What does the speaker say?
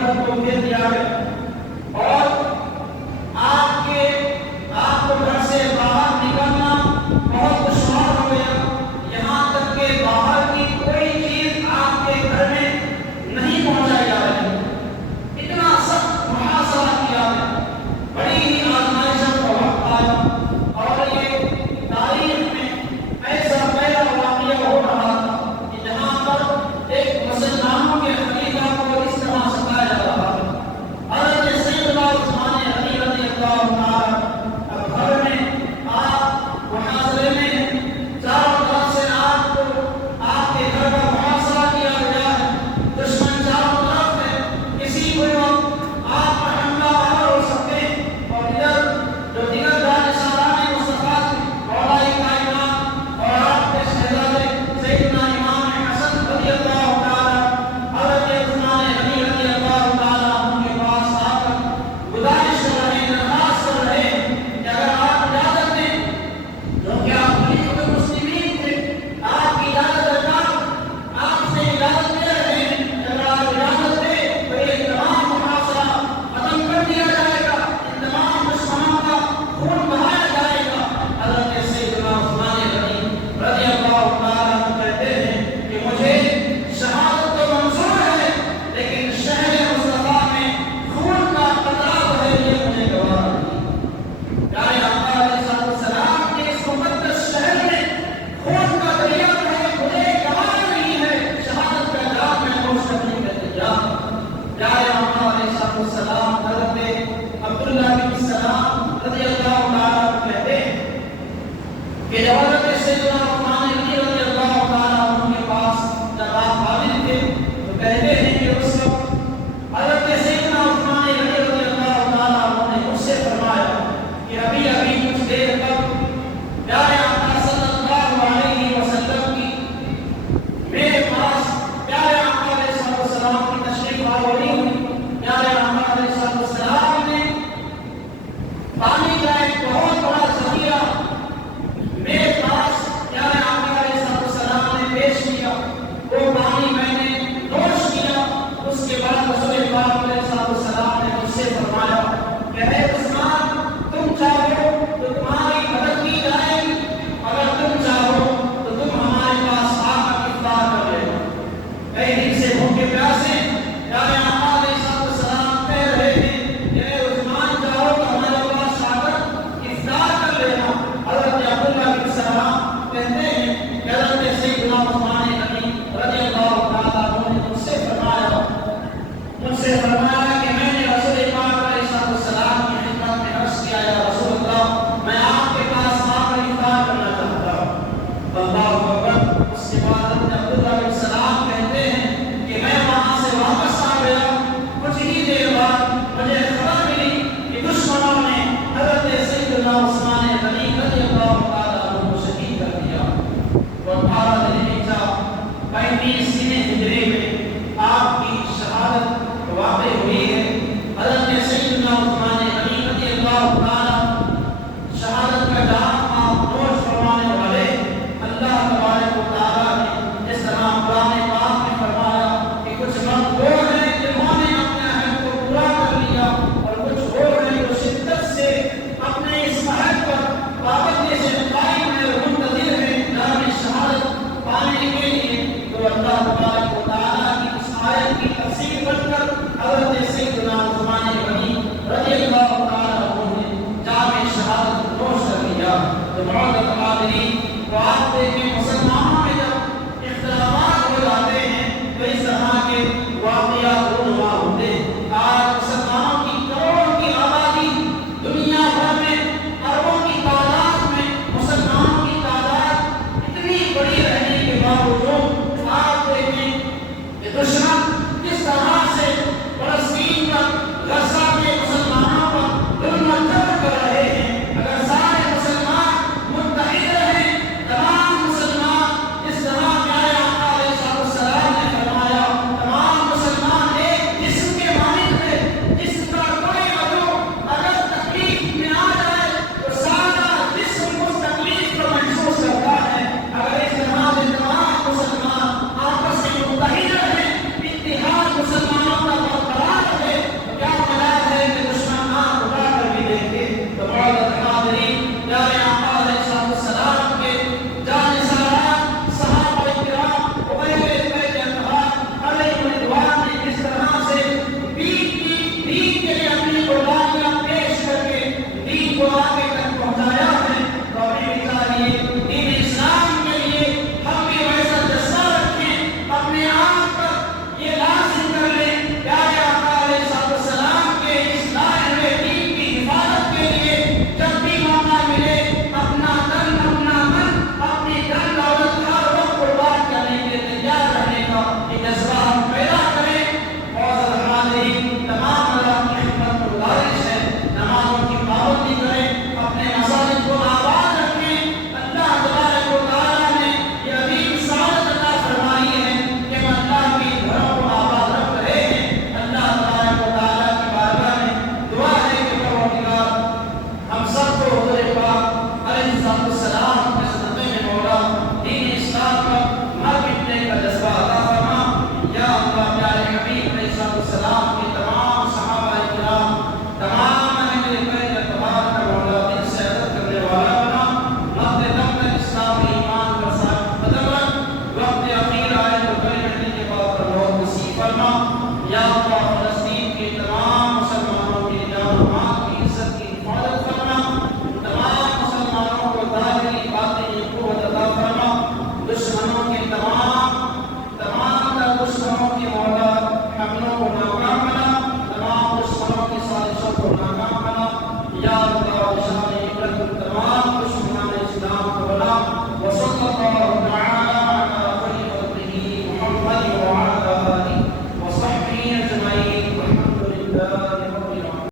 خط کو گھیر دیا گیا اور آپ کو گھر سے باہر نکلنا بہت دشوار ہو گیا، یہاں تک کہ باہر کی کوئی چیز آپ کے گھر میں نہیں پہنچائی جا رہی، اتنا سخت محاصرہ کیا گیا، بڑی ہی آزمائشوں کا وقت آیا اور یہ تاریخ میں ایسا پہلا واقعہ ہو رہا تھا کہ جہاں پر ایک مسلمانوں کے خلیفہ کو اس طرح ستایا جا رہا ہے۔ حضرت سیدنا عثمان غنی رضی اللہ تعالیٰ اب گھر میں آپ محاصرے میں چاروں طرف سے آپ کو آپ کے گھر کا محاصرہ کیا گیا ہے، دشمن چاروں طرف ہے، کسی بھی وقت آپ پر حملہ آور ہو سکتے ہیں، اور ادھر جو دیگر جانشینان مصطفیٰ تھے، مولا کائنات اور آپ کے شہزادے سیدنا امام حسن رضی اللہ تعالیٰ حضرت عثمان غنی رضی اللہ تعالیٰ ان کے پاس آ کر گزارش کر رہے ہیں، درخواست کر رہے ہیں کہ اگر آپ اجازت دیں، جو کہ آپ خلیفۃ المسلمین تھے، آپ کی اجازت درکار، آپ سے اجازت لے رہے ہیں کہ اگر آپ اجازت دیں تو یہ تمام محاصرہ ختم کر دیا جائے گا، ان تمام دشمنوں کا خون بہایا جائے گا۔ حضرت سیدنا عثمان غنی رضی اللہ تعالیٰ عنہ کہتے ہیں کہ مجھے شہادت تو منظور ہے، لیکن شہر مصطفیٰ میں خون کا قطرہ ہے، یہ مجھے گوارا نہیں۔ پیارے آقا علیہ السلام کے اس مقدس شہر میں خون کا دریا ہے، مجھے گوارا نہیں ہے، شہادت کا جام میں نوش کرنے کا تیار۔ پیارے آقا علیہ السلام حضرت عبداللہ بن سلام رضی اللہ تعالیٰ عنہ کہتے ہیں کہ جب حضرت سیدنا عثمان غنی رضی اللہ تعالیٰ عنہ کے پاس جب آپ حاضر تھے تو کہتے ہیں کہ اس وقت حضرت سیدنا عثمان غنی رضی اللہ تعالیٰ عنہ نے مجھ سے فرمایا کہ ابھی ابھی کچھ دیر تک پیارے آقا صلی اللہ علیہ وسلم کی میرے پاس پیارے آقا علیہ السلام کی تشریف آوری ہوئی، پیارے آقا علیہ السلام نے پانی کا ایک بہت بڑا ذخیرہ میرے پاس پیارے آقا علیہ السلام نے پیش کیا، وہ پانی میں نے نوش کیا۔ اس کے بعد رسول پاک علیہ السلام نے مجھ سے فرمایا کہ اے عثمان، تم چاہو تو تمہاری مدد کی جائے گی، اگر تم چاہو تو تم ہمارے پاس آ کر افطار کر لینا۔ کئی دن سے بھوکے پیاسے پیارے آقا علیہ السلام کہہ رہے ہیں کہ اے عثمان، چاہو تو ہمارے پاس آ کر افطار کر لینا۔ حضرت عبداللہ بن سلام کہتے ہیں کہ حضرت سیدنا عثمان غنی رضی اللہ تعالیٰ عنہ نے مجھ سے فرمایا